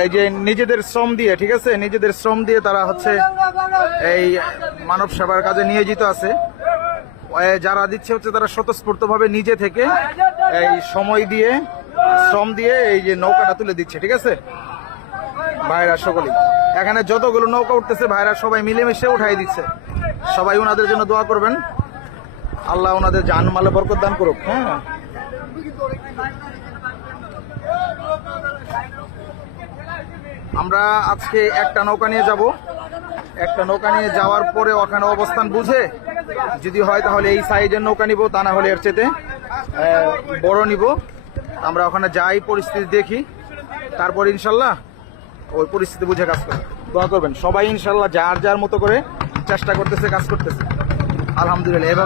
এই যে নিজেদের শ্রম দিয়ে, ঠিক আছে, নিজেদের শ্রম দিয়ে তারা হচ্ছে এই মানব সেবার কাজে নিয়োজিত আছে। যারা দিচ্ছে হচ্ছে তারা স্বতঃস্ফূর্ত ভাবে নিজে থেকে এই সময় দিয়ে, শ্রম দিয়ে এই যে নৌকাটা তুলে দিচ্ছে, ঠিক আছে ভাইরা সকলেই। এখানে যতগুলো নৌকা উঠতেছে ভাইরা সবাই মিলেমিশে উঠাই দিচ্ছে। সবাই ওনাদের জন্য দোয়া করবেন, আল্লাহ ওনাদের জানমালে বরকত দান করুক। হ্যাঁ, আমরা আজকে একটা নৌকা নিয়ে যাব। একটা নৌকা নিয়ে যাওয়ার পরে ওখানে অবস্থান বুঝে যদি হয় তাহলে এই সাইজের নৌকা নিব, তা না হলে এর চেয়ে বড় নিব। আমরা ওখানে যাই, পরিস্থিতি দেখি, তারপর ইনশাল্লাহ ওই পরিস্থিতি বুঝে কাজ করব। দোয়া করবেন সবাই, ইনশাল্লাহ যার যার মতো করে চেষ্টা করতেছে, কাজ করতেছে, আলহামদুলিল্লাহ।